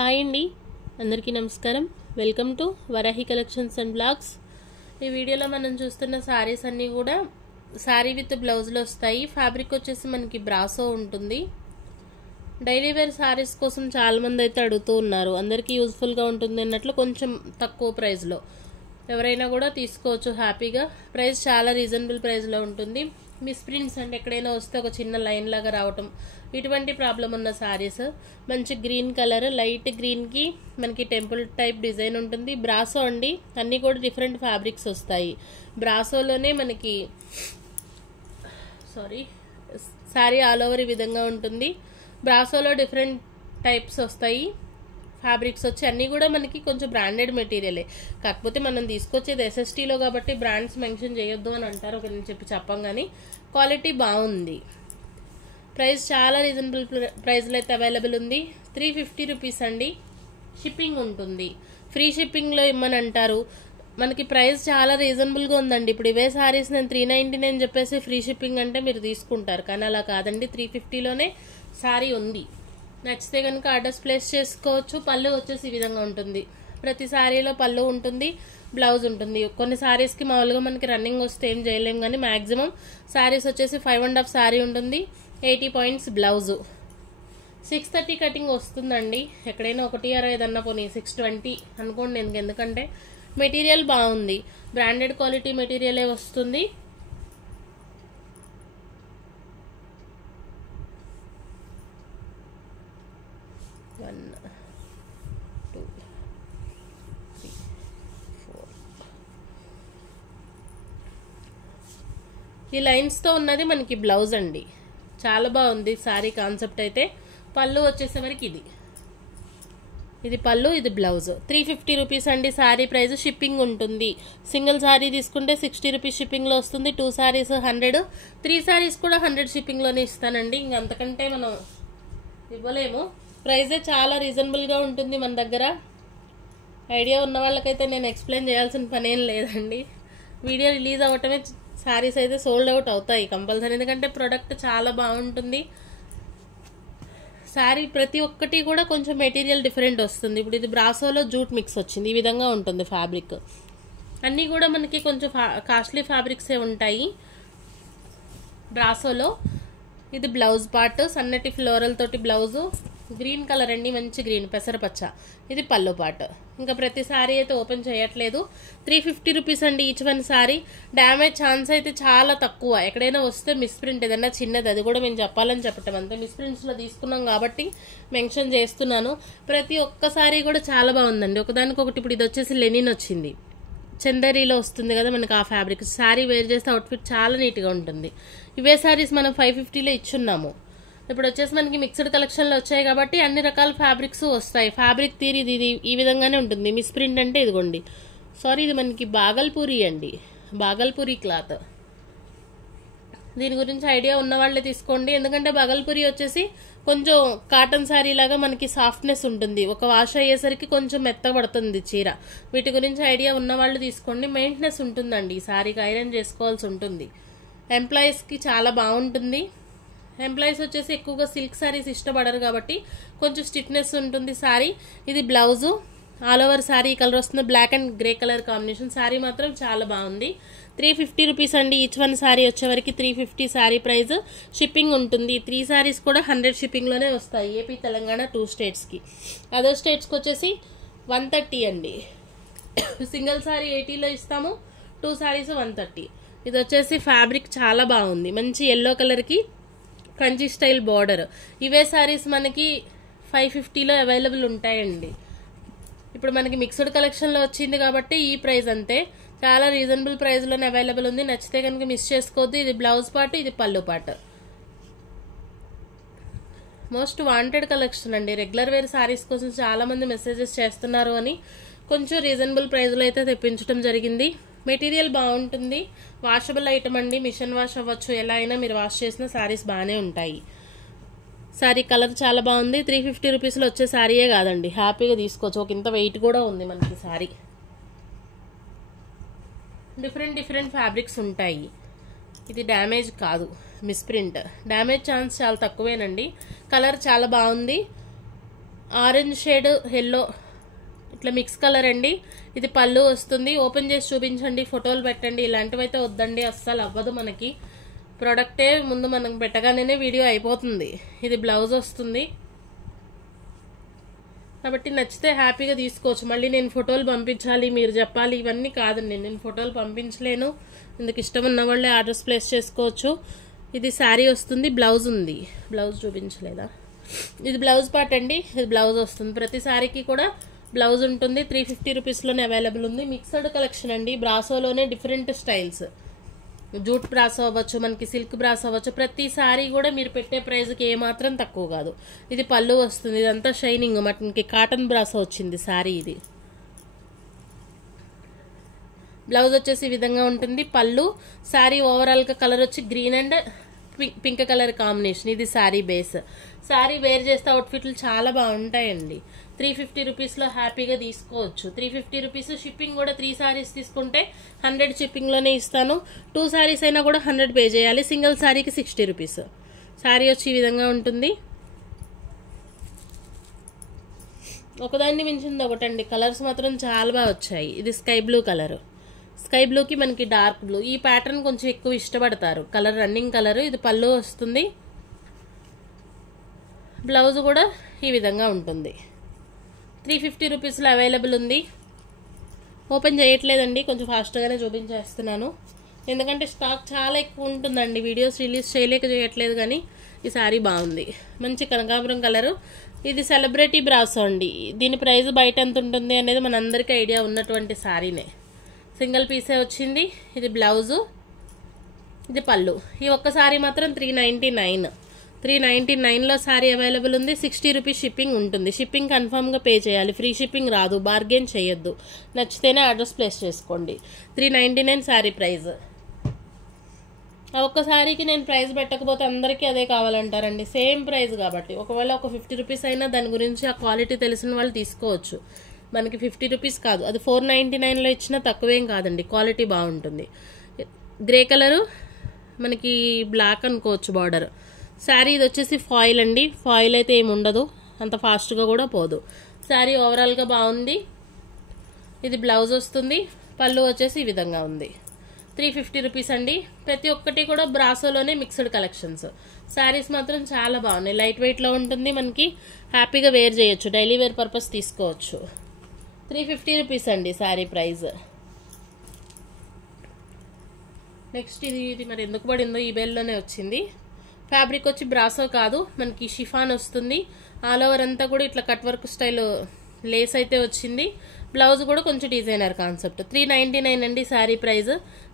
Hi అండి, అందరికీ నమస్కారం. Welcome to Varahi collections and blogs. ఈ వీడియోలో మనం చూస్తున్న సారీస్ అన్నీ కూడా సారీ విత్ బ్లౌజ్లో వస్తాయి. ఫ్యాబ్రిక్ వచ్చేసి మనకి బ్రాసో ఉంటుంది. డైలీ వేర్ సారీస్ కోసం చాలామంది అయితే అడుగుతూ ఉన్నారు. అందరికీ యూజ్ఫుల్గా ఉంటుంది అన్నట్లు కొంచెం తక్కువ ప్రైస్లో ఎవరైనా కూడా తీసుకోవచ్చు హ్యాపీగా. ప్రైస్ చాలా రీజనబుల్ ప్రైస్లో ఉంటుంది. మిస్ ప్రింట్స్ అంటే ఎక్కడైనా వస్తే ఒక చిన్న లైన్ లాగా రావటం, ఇటువంటి ప్రాబ్లం ఉన్న సారీస్. మంచి గ్రీన్ కలర్, లైట్ గ్రీన్కి మనకి టెంపుల్ టైప్ డిజైన్ ఉంటుంది. బ్రాసో అండి, అన్నీ కూడా డిఫరెంట్ ఫ్యాబ్రిక్స్ వస్తాయి. బ్రాసోలోనే మనకి సారీ ఆల్ ఓవర్ ఈ విధంగా ఉంటుంది. బ్రాసోలో డిఫరెంట్ టైప్స్ వస్తాయి. ఫ్యాబ్రిక్స్ వచ్చి అన్నీ కూడా మనకి కొంచెం బ్రాండెడ్ మెటీరియలే. కాకపోతే మనం తీసుకొచ్చేది ఎస్ఎస్టీలో కాబట్టి బ్రాండ్స్ మెన్షన్ చేయొద్దు అని అంటారు. ఒక నేను చెప్పం కానీ క్వాలిటీ బాగుంది. ప్రైస్ చాలా రీజనబుల్ ప్రైస్లో అయితే అవైలబుల్ ఉంది. 350 రూపీస్ అండి. షిప్పింగ్ ఉంటుంది. ఫ్రీ షిప్పింగ్లో ఇమ్మని అంటారు. మనకి ప్రైస్ చాలా రీజనబుల్గా ఉందండి. ఇప్పుడు ఇవే సారీస్ నేను 399 చెప్పేసి ఫ్రీ షిప్పింగ్ అంటే మీరు తీసుకుంటారు, కానీ అలా కాదండి. 350లోనే సారీ ఉంది. నచ్చితే కనుక ఆర్డర్స్ ప్లేస్ చేసుకోవచ్చు. పళ్ళు వచ్చేసి ఈ విధంగా ఉంటుంది. ప్రతి సారీలో పళ్ళు ఉంటుంది, బ్లౌజ్ ఉంటుంది. కొన్ని సారీస్కి మామూలుగా మనకి రన్నింగ్ వస్తే ఏం చేయలేం, కానీ మ్యాక్సిమం సారీస్ వచ్చేసి 5.5 సారీ ఉంటుంది. 80 పాయింట్స్ బ్లౌజు. 630 కటింగ్ వస్తుందండి. ఎక్కడైనా 1.65 అన్న పోనీ 620 అనుకోండి. ఎందుకంటే మెటీరియల్ బాగుంది, బ్రాండెడ్ క్వాలిటీ మెటీరియలే వస్తుంది. ఈ లైన్స్తో ఉన్నది మనకి బ్లౌజ్ అండి. చాలా బాగుంది సారీ కాన్సెప్ట్ అయితే. పళ్ళు వచ్చేసేవరకు ఇది పళ్ళు, ఇది బ్లౌజ్. 350 రూపీస్ అండి సారీ ప్రైస్. షిప్పింగ్ ఉంటుంది. సింగిల్ సారీ తీసుకుంటే 60 రూపీస్ షిప్పింగ్లో వస్తుంది. 2 సారీస్ 100, 3 సారీస్ కూడా 100 షిప్పింగ్లోనే ఇస్తానండి. ఇంక అంతకంటే మనం ఇవ్వలేము. ప్రైజే చాలా రీజనబుల్గా ఉంటుంది మన దగ్గర. ఐడియా ఉన్న వాళ్ళకైతే నేను ఎక్స్ప్లెయిన్ చేయాల్సిన పని ఏం లేదండి. వీడియో రిలీజ్ అవ్వటమే సారీస్ అయితే సోల్డ్ అవుట్ అవుతాయి కంపల్సరీ. ఎందుకంటే ప్రోడక్ట్ చాలా బాగుంటుంది. సారీ ప్రతి ఒక్కటి కూడా కొంచెం మెటీరియల్ డిఫరెంట్ వస్తుంది. ఇప్పుడు ఇది బ్రాసోలో జూట్ మిక్స్ వచ్చింది. ఈ విధంగా ఉంటుంది ఫ్యాబ్రిక్. అన్నీ కూడా మనకి కొంచెం కాస్ట్లీ ఫ్యాబ్రిక్సే ఉంటాయి బ్రాసోలో. ఇది బ్లౌజ్ పార్ట్, సన్నటి ఫ్లోరల్ తోటి బ్లౌజు. గ్రీన్ కలర్ అండి, మంచి గ్రీన్, పెసరపచ్చ. ఇది పళ్ళు పార్ట్. ఇంకా ప్రతి సారీ అయితే ఓపెన్ చేయట్లేదు. 350 రూపీస్ అండి each one sorry. Damage chance అయితే చాలా తక్కువ. ఎక్కడైనా వస్తే మిస్ ప్రింట్ ఏదన్నా చిన్నది, అది కూడా మేము చెప్పాలని చెప్పటం అంతే. మిస్ ప్రింట్స్లో తీసుకున్నాం కాబట్టి మెన్షన్ చేస్తున్నాను. ప్రతి ఒక్క సారీ కూడా చాలా బాగుందండి. ఒకదానికొకటి. ఇప్పుడు ఇది వచ్చేసి లెనిన్ వచ్చింది, చందరీలో వస్తుంది కదా మనకి ఆ ఫ్యాబ్రిక్. శారీ వేర్ చేస్తే అవుట్ఫిట్ చాలా నీట్గా ఉంటుంది. ఇవే సారీస్ మనం 550లో ఇచ్చున్నాము. ఇప్పుడు వచ్చేసి మనకి మిక్స్డ్ కలెక్షన్లో వచ్చాయి కాబట్టి అన్ని రకాల ఫ్యాబ్రిక్స్ వస్తాయి. ఫ్యాబ్రిక్ తీరి ఇది ఈ విధంగానే ఉంటుంది. మిస్ ప్రింట్ అంటే ఇదిగోండి, ఇది మనకి బాగల్పూరి అండి, బాగల్పూరి క్లాత్. దీని గురించి ఐడియా ఉన్న వాళ్ళే తీసుకోండి. ఎందుకంటే బాగల్పూరి వచ్చేసి కొంచెం కాటన్ శారీ లాగా మనకి సాఫ్ట్నెస్ ఉంటుంది. ఒక వాష్ అయ్యేసరికి కొంచెం మెత్తబడుతుంది చీర. వీటి గురించి ఐడియా ఉన్న వాళ్ళు తీసుకోండి. మెయింటెనెన్స్ ఉంటుందండి. ఈ శారీకి ఐరన్ చేసుకోవాల్సి ఉంటుంది. ఎంప్లాయీస్కి చాలా బాగుంటుంది. ఎంప్లాయీస్ వచ్చేసి ఎక్కువగా సిల్క్ శారీస్ ఇష్టపడరు కాబట్టి కొంచెం స్టిఫ్నెస్ ఉంటుంది శారీ. ఇది blouse. All over sari colour వస్తుంది, black and grey colour combination. Sari మాత్రం చాలా బాగుంది. 350 రూపీస్ అండి ఈచ్ వన్ శారీ వచ్చేవరకు. 350 శారీ ప్రైస్. షిప్పింగ్ ఉంటుంది. 3 శారీస్ కూడా 100 షిప్పింగ్లోనే వస్తాయి. ఏపీ, తెలంగాణ 2 స్టేట్స్కి. అదర్ స్టేట్స్కి వచ్చేసి 130 అండి. సింగిల్ శారీ 80లో ఇస్తాము. 2 శారీస్ 130. ఇది వచ్చేసి ఫ్యాబ్రిక్ చాలా బాగుంది. మంచి ఎల్లో కలర్కి కంచి స్టైల్ బార్డర్. ఇవే సారీస్ మనకి 550లో అవైలబుల్ ఉంటాయండి. ఇప్పుడు మనకి మిక్స్డ్ కలెక్షన్లో వచ్చింది కాబట్టి ఈ ప్రైస్ అంతే. చాలా రీజనబుల్ ప్రైస్లోనే అవైలబుల్ ఉంది. నచ్చితే కనుక మిస్ చేసుకోవద్దు. ఇది బ్లౌజ్ పార్ట్, ఇది పళ్ళు పార్ట్. మోస్ట్ వాంటెడ్ కలెక్షన్ అండి. రెగ్యులర్ వేర్ సారీస్ కోసం చాలామంది మెసేజెస్ చేస్తున్నారు అని కొంచెం రీజనబుల్ ప్రైస్లో అయితే తెప్పించడం జరిగింది. మెటీరియల్ బాగుంటుంది. వాషబుల్ ఐటమ్ అండి. మిషన్ వాష్ అవ్వచ్చు. ఎలా అయినా మీరు వాష్ చేసిన సారీస్ బాగానే ఉంటాయి. సారీ కలర్ చాలా బాగుంది. 350 రూపీస్లో వచ్చే సారీయే కాదండి, హ్యాపీగా తీసుకోవచ్చు. ఒక ఇంత వెయిట్ కూడా ఉంది మనకి సారీ. డిఫరెంట్ ఫ్యాబ్రిక్స్ ఉంటాయి. ఇది డ్యామేజ్ కాదు, మిస్ ప్రింట్. డ్యామేజ్ ఛాన్స్ చాలా తక్కువేనండి. కలర్ చాలా బాగుంది. ఆరెంజ్ షేడ్ ఎల్లో ఇట్లా మిక్స్ కలర్ అండి. ఇది పళ్ళు వస్తుంది. ఓపెన్ చేసి చూపించండి, ఫోటోలు పెట్టండి. ఇలాంటివి అయితే వద్దండి, అస్సలు అవ్వదు. మనకి ప్రోడక్టే ముందు మనం పెట్టగానే వీడియో అయిపోతుంది. ఇది బ్లౌజ్ వస్తుంది కాబట్టి నచ్చితే హ్యాపీగా తీసుకోవచ్చు. మళ్ళీ నేను ఫోటోలు పంపించాలి, మీరు చెప్పాలి, ఇవన్నీ కాదండి. నేను ఫోటోలు పంపించలేను. ఇందుకు ఇష్టం ఉన్న వాళ్ళే ఆర్డర్స్ ప్లేస్ చేసుకోవచ్చు. ఇది శారీ వస్తుంది, బ్లౌజ్ ఉంది. బ్లౌజ్ చూపించలేదా? ఇది బ్లౌజ్ పార్ట్ అండి. ఇది బ్లౌజ్ వస్తుంది. ప్రతి శారీకి కూడా బ్లౌజ్ ఉంటుంది. 350 రూపీస్లోనే అవైలబుల్ ఉంది. మిక్స్డ్ కలెక్షన్ అండి. బ్రాసోలోనే డిఫరెంట్ స్టైల్స్, జూట్ బ్రాసో అవ్వచ్చు, మనకి సిల్క్ బ్రాసో అవ్వచ్చు. ప్రతి సారీ కూడా మీరు పెట్టే ప్రైస్కి ఏమాత్రం తక్కువ కాదు. ఇది పళ్ళు వస్తుంది. ఇదంతా షైనింగ్, మనకి కాటన్ బ్రాసో వచ్చింది సారీ. ఇది బ్లౌజ్ వచ్చేసి ఈ విధంగా ఉంటుంది. పళ్ళు సారీ ఓవరాల్గా కలర్ వచ్చి green and pink colour combination. ఇది సారీ బేస్. సారీ వేర్ చేస్తే అవుట్ఫిట్లు చాలా బాగుంటాయండి. 350 రూపీస్లో హ్యాపీగా తీసుకోవచ్చు. 350 రూపీస్. షిప్పింగ్ కూడా 3 సారీస్ తీసుకుంటే 100 షిప్పింగ్లోనే ఇస్తాను. 2 సారీస్ అయినా కూడా 100 పే చేయాలి. సింగిల్ సారీకి 60 రూపీస్. సారీ వచ్చి ఈ విధంగా ఉంటుంది. ఒకదాన్ని మించింది ఒకటండి. కలర్స్ మాత్రం చాలా బాగా వచ్చాయి. ఇది స్కై బ్లూ కలర్. స్కై బ్లూకి మనకి డార్క్ బ్లూ. ఈ ప్యాటర్న్ కొంచెం ఎక్కువ ఇష్టపడతారు. Colour running colour. ఇది పళ్ళు వస్తుంది. బ్లౌజ్ కూడా ఈ విధంగా ఉంటుంది. 350 రూపీస్లో అవైలబుల్ ఉంది. ఓపెన్ చేయట్లేదండి, కొంచెం ఫాస్ట్గానే చూపించేస్తున్నాను. ఎందుకంటే స్టాక్ చాలా ఎక్కువ ఉంటుందండి. వీడియోస్ రిలీజ్ చేయట్లేదు కానీ ఈ సారీ బాగుంది. మంచి కనకాంబరం కలరు. ఇది సెలబ్రిటీ బ్రాసో అండి. దీని ప్రైస్ బయట ఎంత ఉంటుంది అనేది మనందరికీ ఐడియా ఉన్నటువంటి సారీనే. సింగిల్ పీసే వచ్చింది. ఇది బ్లౌజు, ఇది పళ్ళు. ఈ ఒక్క సారీ మాత్రం 399. 399లో సారీ అవైలబుల్ ఉంది. 60 రూపీస్ షిప్పింగ్ ఉంటుంది. షిప్పింగ్ కన్ఫామ్గా పే చేయాలి. ఫ్రీ షిప్పింగ్ రాదు. బార్గెన్ చేయొద్దు. నచ్చితేనే అడ్రస్ ప్లేస్ చేసుకోండి. 399 సారీ ప్రైస్. ఆ ఒక్క సారీకి నేను ప్రైస్ పెట్టకపోతే అందరికీ అదే కావాలంటారండి. సేమ్ ప్రైస్ కాబట్టి ఒకవేళ ఒక 50 రూపీస్ అయినా దాని గురించి ఆ క్వాలిటీ తెలిసిన వాళ్ళు తీసుకోవచ్చు. మనకి 50 రూపీస్ కాదు, అది 499లో ఇచ్చినా తక్కువేం కాదండి. క్వాలిటీ బాగుంటుంది. గ్రే కలరు, మనకి బ్లాక్ అనుకోవచ్చు బార్డర్. శారీ ఇది వచ్చేసి ఫాయిల్ అండి. ఫాయిల్ అయితే ఏమి ఉండదు, అంత ఫాస్ట్గా కూడా పోదు. శారీ ఓవరాల్గా బాగుంది. ఇది బ్లౌజ్ వస్తుంది. పళ్ళు వచ్చేసి ఈ విధంగా ఉంది. 350 రూపీస్ అండి. ప్రతి ఒక్కటి కూడా బ్రాసోలోనే మిక్స్డ్ కలెక్షన్స్. శారీస్ మాత్రం చాలా బాగున్నాయి. లైట్ వెయిట్లో ఉంటుంది. మనకి హ్యాపీగా వేర్ చేయొచ్చు. డైలీ వేర్ పర్పస్ తీసుకోవచ్చు. 350 రూపీస్ అండి శారీ ప్రైస్. నెక్స్ట్ ఇది మరి ఎందుకు పడిందో ఈబేల్లోనే వచ్చింది. ఫ్యాబ్రిక్ వచ్చి బ్రాసో కాదు, మనకి షిఫాన్ వస్తుంది. ఆల్ ఓవర్ అంతా కూడా ఇట్లా కట్ వర్క్ స్టైల్ లేస్ అయితే వచ్చింది. బ్లౌజ్ కూడా కొంచెం డిజైనర్ కాన్సెప్ట్. 399 అండి శారీ ప్రైస్.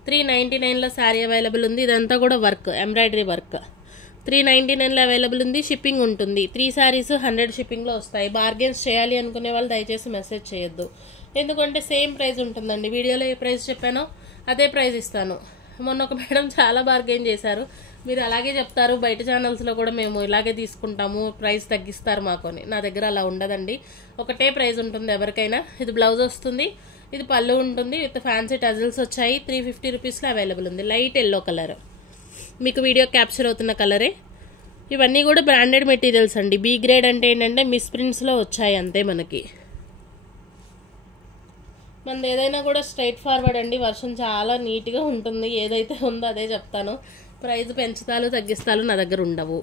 399లో శారీ అవైలబుల్ ఉంది. ఇదంతా కూడా వర్క్, ఎంబ్రాయిడరీ వర్క్. 399లో అవైలబుల్ ఉంది. షిప్పింగ్ ఉంటుంది. 3 సారీస్ 100 షిప్పింగ్లో వస్తాయి. బార్గెన్స్ చేయాలి అనుకునే వాళ్ళు దయచేసి మెసేజ్ చేయొద్దు. ఎందుకంటే సేమ్ ప్రైస్ ఉంటుందండి. వీడియోలో ఏ ప్రైస్ చెప్పానో అదే ప్రైస్ ఇస్తాను. మొన్న ఒక మేడం చాలా బార్గెన్ చేశారు. మీరు అలాగే చెప్తారు, బయట ఛానల్స్లో కూడా మేము ఇలాగే తీసుకుంటాము, ప్రైస్ తగ్గిస్తారు మాకు అని. నా దగ్గర అలా ఉండదండి. ఒకటే ప్రైస్ ఉంటుంది ఎవరికైనా. ఇది బ్లౌజ్ వస్తుంది. ఇది పళ్ళు ఉంటుంది. విత్ ఫ్యాన్సీ టజిల్స్ వచ్చాయి. 350 రూపీస్లో అవైలబుల్ ఉంది. లైట్ ఎల్లో కలర్, మీకు వీడియో క్యాప్చర్ అవుతున్న కలరే. ఇవన్నీ కూడా బ్రాండెడ్ మెటీరియల్స్ అండి. బీ గ్రేడ్ అంటే ఏంటంటే మిస్ ప్రింట్స్లో వచ్చాయి అంతే. మనకి మనది ఏదైనా కూడా స్ట్రైట్ ఫార్వర్డ్ అండి. వర్షన్ చాలా నీట్గా ఉంటుంది. ఏదైతే ఉందో అదే చెప్తాను. ప్రైస్ పెంచుతాలు తగ్గిస్తాలు నా దగ్గర ఉండవు.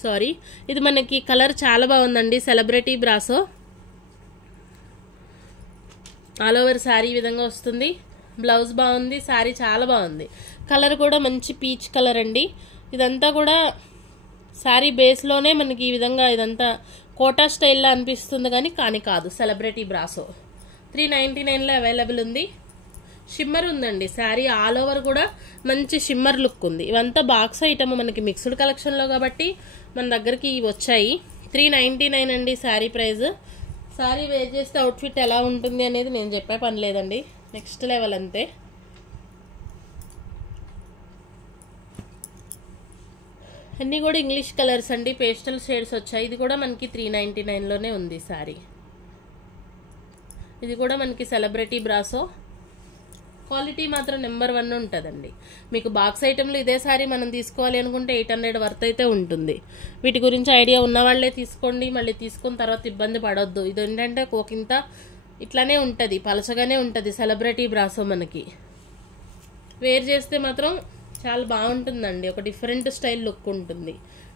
సారీ. ఇది మనకి కలర్ చాలా బాగుందండి. Celebrity brasso. All over sari ఈ విధంగా వస్తుంది. బ్లౌజ్ బాగుంది. శారీ చాలా బాగుంది. కలర్ కూడా మంచి పీచ్ కలర్ అండి. ఇదంతా కూడా శారీ బేస్లోనే మనకి ఈ విధంగా ఇదంతా కోటా స్టైల్లో అనిపిస్తుంది కానీ కాదు. సెలబ్రిటీ బ్రాసో. 399లో అవైలబుల్ ఉంది. షిమ్మర్ ఉందండి. శారీ ఆల్ ఓవర్ కూడా మంచి షిమ్మర్ లుక్ ఉంది. ఇవంతా బాక్స్ ఐటమ్ మనకి మిక్స్డ్ కలెక్షన్లో కాబట్టి మన దగ్గరికి వచ్చాయి. 399 అండి శారీ ప్రైస్. శారీ వేర్ చేస్తే అవుట్ఫిట్ ఎలా ఉంటుంది అనేది నేను చెప్పే పని లేదండి. నెక్స్ట్ లెవెల్ అంతే. అన్నీ కూడా ఇంగ్లీష్ కలర్స్ అండి. పేస్టల్ షేడ్స్ వచ్చాయి. ఇది కూడా మనకి 399లోనే ఉంది శారీ. ఇది కూడా మనకి సెలబ్రిటీ బ్రాసో. క్వాలిటీ మాత్రం నెంబర్ 1 ఉంటుందండి. మీకు బాక్స్ ఐటెంలో ఇదే సారీ మనం తీసుకోవాలి అనుకుంటే 800 వర్త్ అయితే ఉంటుంది. వీటి గురించి ఐడియా ఉన్న వాళ్ళే తీసుకోండి, మళ్ళీ తీసుకున్న తర్వాత ఇబ్బంది పడొద్దు. ఇది ఏంటంటే ఒకంత ఇట్లానే ఉంటుంది, పలచగానే ఉంటుంది. సెలబ్రిటీ బ్రాసో మనకి వేర్ చేస్తే మాత్రం చాలా బాగుంటుందండి. ఒక డిఫరెంట్ స్టైల్ లుక్ ఉంటుంది.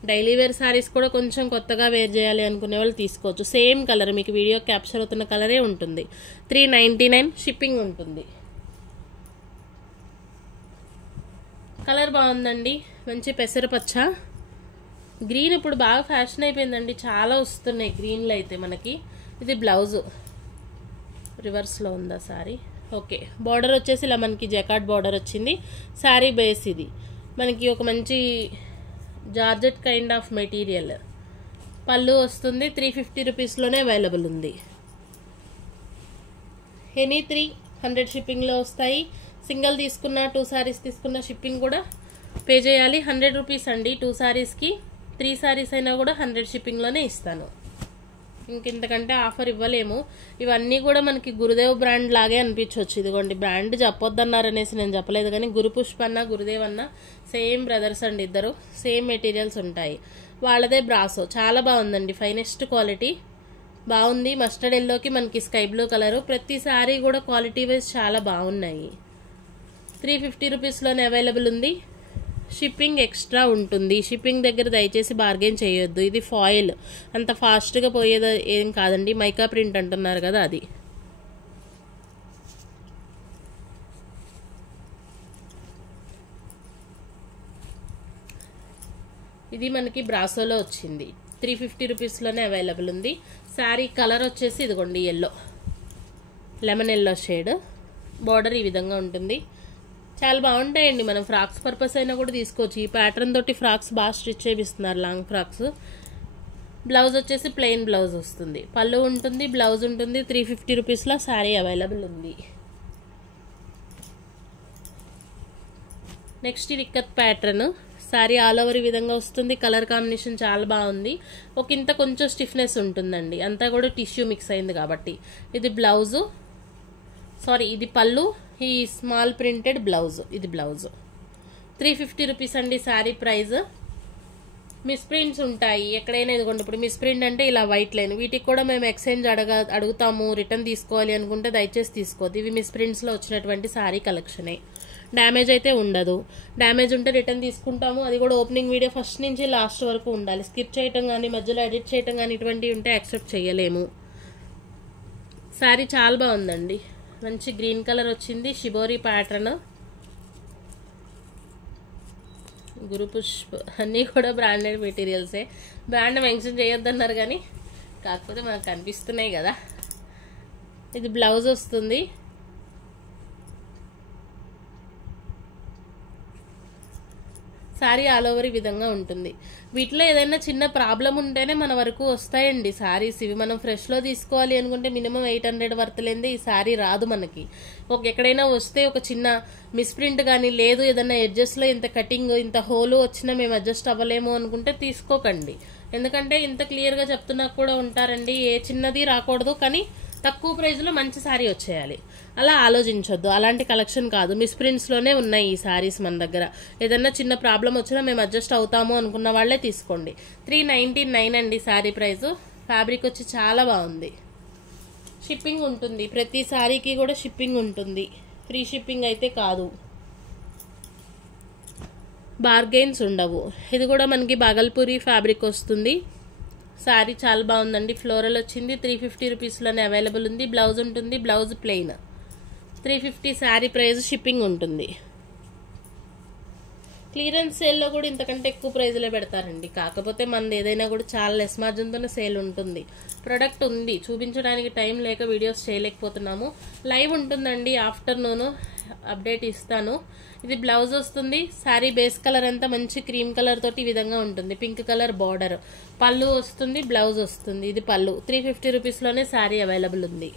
డైలీ వేర్ సారీస్ కూడా కొంచెం కొత్తగా వేర్ చేయాలి అనుకునే వాళ్ళు తీసుకోవచ్చు. సేమ్ కలర్ మీకు వీడియో క్యాప్చర్ అవుతున్న కలరే ఉంటుంది. 399 షిప్పింగ్ ఉంటుంది. కలర్ బాగుందండి, మంచి పెసరపచ్చ గ్రీన్. ఇప్పుడు బాగా ఫ్యాషన్ అయిపోయిందండి, చాలా వస్తున్నాయి గ్రీన్లో అయితే మనకి. ఇది బ్లౌజు రివర్స్లో ఉందా సారీ? ఓకే. బార్డర్ వచ్చేసి ఇలా మనకి జకాట్ బార్డర్ వచ్చింది. శారీ బేస్ ఇది మనకి ఒక మంచి జార్జెట్ కైండ్ ఆఫ్ మెటీరియల్. పళ్ళు వస్తుంది. 350 రూపీస్లోనే అవైలబుల్ ఉంది. ఎనీ 300 షిప్పింగ్లో వస్తాయి. సింగిల్ తీసుకున్న 2 సారీస్ తీసుకున్న షిప్పింగ్ కూడా పే చేయాలి. 100 రూపీస్ అండి 2 సారీస్కి. 3 సారీస్ అయినా కూడా 100 షిప్పింగ్లోనే ఇస్తాను. ఇంకెంతకంటే ఆఫర్ ఇవ్వలేము. ఇవన్నీ కూడా మనకి గురుదేవ్ బ్రాండ్ లాగే అనిపించవచ్చు. ఇదిగోండి బ్రాండ్ చెప్పొద్దన్నారనేసి నేను చెప్పలేదు, కానీ గురు పుష్ప అన్న గురుదేవ్ అన్న సేమ్ బ్రదర్స్ అండి, ఇద్దరు సేమ్ మెటీరియల్స్ ఉంటాయి. వాళ్ళదే బ్రాసో చాలా బాగుందండి, ఫైనెస్ట్ క్వాలిటీ బాగుంది. మస్టర్డ్ ఎల్లోకి మనకి స్కై బ్లూ కలరు. ప్రతి సారీ కూడా క్వాలిటీ వైజ్ చాలా బాగున్నాయి. 350 రూపీస్లోనే అవైలబుల్ ఉంది. షిప్పింగ్ ఎక్స్ట్రా ఉంటుంది. షిప్పింగ్ దగ్గర దయచేసి బార్గెన్ చేయొద్దు. ఇది ఫాయిల్, అంత ఫాస్ట్గా పోయేది ఏం కాదండి. మైకా ప్రింట్ అంటున్నారు కదా అది. ఇది మనకి బ్రాసోలో వచ్చింది. 350 రూపీస్లోనే అవైలబుల్ ఉంది. శారీ కలర్ వచ్చేసి ఇదిగోండి yellow, lemon yellow shade. Border ఈ విధంగా ఉంటుంది. చాలా బాగుంటాయండి. మనం ఫ్రాక్స్ పర్పస్ అయినా కూడా తీసుకోవచ్చు. ఈ ప్యాటర్న్ తోటి ఫ్రాక్స్ బాగా స్టిచ్ చేపిస్తున్నారు, లాంగ్ ఫ్రాక్స్. బ్లౌజ్ వచ్చేసి ప్లెయిన్ బ్లౌజ్ వస్తుంది. పళ్ళు ఉంటుంది, బ్లౌజ్ ఉంటుంది. 350 రూపీస్లో శారీ అవైలబుల్ ఉంది. నెక్స్ట్ ఇది ikat pattern. Sari all over ఈ విధంగా వస్తుంది. కలర్ కాంబినేషన్ చాలా బాగుంది. ఒక ఇంత కొంచెం స్టిఫ్నెస్ ఉంటుందండి, అంతా కూడా టిష్యూ మిక్స్ అయింది కాబట్టి. ఇది బ్లౌజు, సారీ ఇది పళ్ళు, ఈ స్మాల్ ప్రింటెడ్ బ్లౌజ్. ఇది బ్లౌజ్. 350 రూపీస్ అండి శారీ ప్రైజ్. మిస్ ప్రింట్స్ ఉంటాయి ఎక్కడైనా. ఇదిగోండి ఇప్పుడు మిస్ ప్రింట్ అంటే ఇలా వైట్ లైన్, వీటికి కూడా మేము ఎక్స్చేంజ్ అడుగుతాము. రిటర్న్ తీసుకోవాలి అనుకుంటే దయచేసి తీసుకోవద్దు. ఇవి మిస్ ప్రింట్స్లో వచ్చినటువంటి శారీ కలెక్షనే. డ్యామేజ్ అయితే ఉండదు. డ్యామేజ్ ఉంటే రిటర్న్ తీసుకుంటాము. అది కూడా ఓపెనింగ్ వీడియో ఫస్ట్ నుంచి లాస్ట్ వరకు ఉండాలి. స్కిప్ చేయటం కానీ మధ్యలో ఎడిట్ చేయటం కానీ ఇటువంటివి ఉంటే యాక్సెప్ట్ చేయలేము. శారీ చాలా బాగుందండి, మంచి గ్రీన్ కలర్ వచ్చింది. Shibori pattern. గురు పుష్ప అన్నీ కూడా బ్రాండెడ్ మెటీరియల్సే. బ్రాండ్ మెన్షన్ చేయొద్దన్నారు కానీ కాకపోతే మనకు కనిపిస్తున్నాయి కదా. ఇది బ్లౌజ్ వస్తుంది. శారీ ఆల్ ఓవర్ ఈ విధంగా ఉంటుంది. వీటిలో ఏదైనా చిన్న ప్రాబ్లం ఉంటేనే మన వరకు వస్తాయండి శారీస్. ఇవి మనం ఫ్రెష్లో తీసుకోవాలి అనుకుంటే మినిమం 800 వర్త్ లేదే ఈ శారీ రాదు మనకి. ఎక్కడైనా వస్తే ఒక చిన్న మిస్ప్రింట్ కానీ లేదు, ఏదైనా ఎడ్జెస్లో ఇంత కటింగ్ ఇంత హోలు వచ్చినా మేము అడ్జస్ట్ అవ్వలేము అనుకుంటే తీసుకోకండి. ఎందుకంటే ఇంత క్లియర్గా చెప్తున్నా కూడా ఉంటారండి, ఏ చిన్నది రాకూడదు కానీ తక్కువ ప్రైజ్లో మంచి శారీ వచ్చేయాలి. అలా ఆలోచించొద్దు. అలాంటి కలెక్షన్ కాదు, మిస్ప్రింట్స్లోనే ఉన్నాయి ఈ శారీస్ మన దగ్గర. ఏదన్నా చిన్న ప్రాబ్లం వచ్చినా మేము అడ్జస్ట్ అవుతాము అనుకున్న వాళ్ళే తీసుకోండి. 399 అండి శారీ ప్రైజు. ఫ్యాబ్రిక్ వచ్చి చాలా బాగుంది. షిప్పింగ్ ఉంటుంది, ప్రతి శారీకి కూడా షిప్పింగ్ ఉంటుంది. ఫ్రీ షిప్పింగ్ అయితే కాదు, బార్గెన్స్ ఉండవు. ఇది కూడా మనకి బాగల్పూరి ఫ్యాబ్రిక్ వస్తుంది. శారీ చాలా బాగుందండి, ఫ్లోరల్ వచ్చింది. 350 రూపీస్లోనే అవైలబుల్ ఉంది. బ్లౌజ్ ఉంటుంది, blouse plain. 350 sari price, shipping ఉంటుంది. క్లియరెన్స్ సేల్లో కూడా ఇంతకంటే ఎక్కువ ప్రైజ్లో పెడతారండి. కాకపోతే మనది ఏదైనా కూడా చాలా లెస్ మార్జిన్తోనే సేల్ ఉంటుంది. ప్రొడక్ట్ ఉంది, చూపించడానికి టైం లేక వీడియోస్ చేయలేకపోతున్నాము. లైవ్ ఉంటుందండి, ఆఫ్టర్నూన్ అప్డేట్ ఇస్తాను. ఇది బ్లౌజ్ వస్తుంది. శారీ బేస్ కలర్ అంతా మంచి క్రీమ్ కలర్ తోటి ఈ విధంగా ఉంటుంది. Pink colour border. పళ్ళు వస్తుంది, బ్లౌజ్ వస్తుంది. ఇది పళ్ళు. 350 రూపీస్లోనే శారీ అవైలబుల్ ఉంది.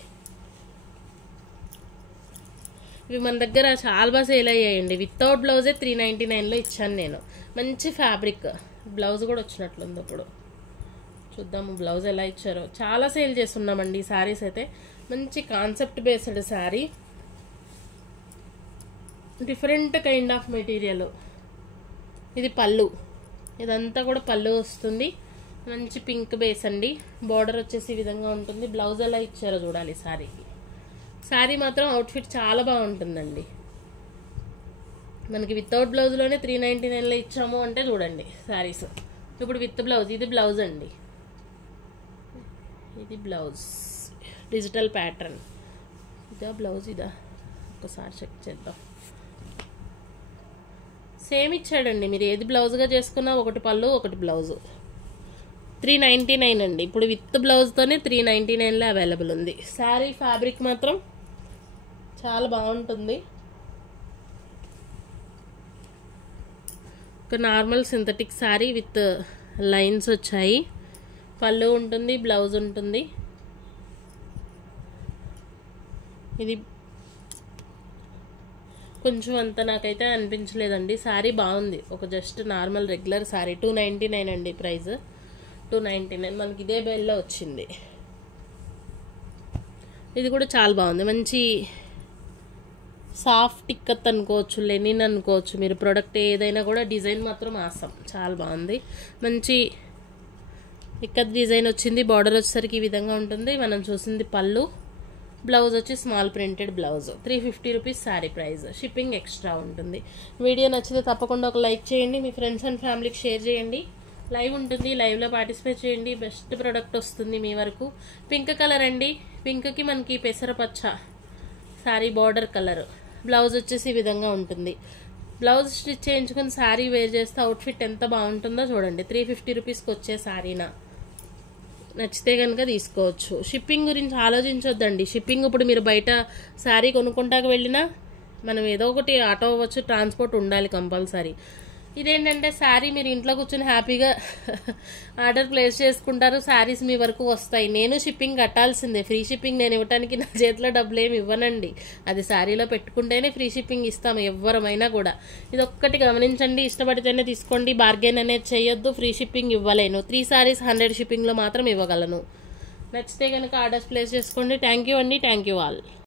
ఇవి మన దగ్గర చాలా బాగా సేల్ అయ్యాయండి. వితౌట్ బ్లౌజే 399లో ఇచ్చాను నేను. మంచి ఫ్యాబ్రిక్. బ్లౌజ్ కూడా వచ్చినట్లుంది. ఇప్పుడు చూద్దాము బ్లౌజ్ ఎలా ఇచ్చారో. చాలా సేల్ చేస్తున్నామండి ఈ శారీస్ అయితే. మంచి concept based sari. Different kind of material. ఇది పళ్ళు, ఇదంతా కూడా పళ్ళు వస్తుంది. మంచి పింక్ బేస్ అండి. బార్డర్ వచ్చేసి ఈ విధంగా ఉంటుంది. బ్లౌజ్ ఎలా ఇచ్చారో చూడాలి శారీకి. శారీ మాత్రం అవుట్ఫిట్ చాలా బాగుంటుందండి. మనకి వితౌట్ బ్లౌజ్లోనే 399లో ఇచ్చాము అంటే చూడండి శారీస్. ఇప్పుడు విత్ బ్లౌజ్, ఇది బ్లౌజ్ అండి. ఇది బ్లౌజ్ డిజిటల్ ప్యాటర్న్. ఇదా బ్లౌజ్, ఇదా ఒకసారి చెక్ చేద్దాం. సేమ్ ఇచ్చాడండి. మీరు ఏది బ్లౌజ్గా చేసుకున్నా ఒకటి పళ్ళు ఒకటి బ్లౌజు. 399 అండి. ఇప్పుడు విత్ బ్లౌజ్తోనే 399లో అవైలబుల్ ఉంది. శారీ ఫ్యాబ్రిక్ మాత్రం చాలా బాగుంటుంది. ఒక normal synthetic sari with lines వచ్చాయి. పళ్ళు ఉంటుంది, బ్లౌజ్ ఉంటుంది. ఇది కొంచెం అంత నాకైతే అనిపించలేదండి. శారీ బాగుంది. ఒక జస్ట్ నార్మల్ రెగ్యులర్ శారీ. 299 అండి ప్రైస్. 299 మనకి ఇదే బెల్లో వచ్చింది. ఇది కూడా చాలా బాగుంది. మంచి సాఫ్ట్ ఇక్కత్ అనుకోవచ్చు, లెనిన్ అనుకోవచ్చు. మీరు ప్రోడక్ట్ ఏదైనా కూడా డిజైన్ మాత్రం ఆసం, చాలా బాగుంది. మంచి ఇక్కత్ డిజైన్ వచ్చింది. బార్డర్ వచ్చేసరికి ఈ విధంగా ఉంటుంది. మనం చూసింది పళ్ళు, బ్లౌజ్ వచ్చి small printed blouse. 350 rupees sari price. Shipping extra ఉంటుంది. వీడియో నచ్చితే తప్పకుండా ఒక లైక్ చేయండి. మీ ఫ్రెండ్స్ అండ్ ఫ్యామిలీకి షేర్ చేయండి. లైవ్ ఉంటుంది, లైవ్లో పార్టిసిపేట్ చేయండి. బెస్ట్ ప్రోడక్ట్ వస్తుంది మీ వరకు. పింక్ కలర్ అండి. పింక్కి మనకి పెసరపచ్చ శారీ బార్డర్ కలర్. బ్లౌజ్ వచ్చేసి ఈ విధంగా ఉంటుంది. బ్లౌజ్ స్టిచ్ చేయించుకొని శారీ వేర్ చేస్తే అవుట్ఫిట్ ఎంత బాగుంటుందో చూడండి. 350 రూపీస్కి వచ్చే శారీనా. నచ్చితే కనుక తీసుకోవచ్చు. షిప్పింగ్ గురించి ఆలోచించొద్దండి. షిప్పింగ్ ఇప్పుడు మీరు బయట శారీ కొనుక్కుంటాక వెళ్ళినా మనం ఏదో ఒకటి ఆటో అవ్వచ్చు, ట్రాన్స్పోర్ట్ ఉండాలి కంపల్సరీ. ఇదేంటంటే శారీ మీరు ఇంట్లో కూర్చొని హ్యాపీగా ఆర్డర్ ప్లేస్ చేసుకుంటారు, శారీస్ మీ వరకు వస్తాయి. నేను షిప్పింగ్ కట్టాల్సిందే. ఫ్రీ షిప్పింగ్ నేను ఇవ్వడానికి నా చేతిలో డబ్బులు ఏమి ఇవ్వనండి. అది శారీలో పెట్టుకుంటేనే ఫ్రీ షిప్పింగ్ ఇస్తాము ఎవరమైనా కూడా. ఇది ఒక్కటి గమనించండి. ఇష్టపడితేనే తీసుకోండి. బార్గెన్ అనేది చేయొద్దు. ఫ్రీ షిప్పింగ్ ఇవ్వలేను. 3 సారీస్ 100 షిప్పింగ్లో మాత్రం ఇవ్వగలను. నచ్చితే కనుక ఆర్డర్స్ ప్లేస్ చేసుకోండి. థ్యాంక్ యూ అండి. Thank you all.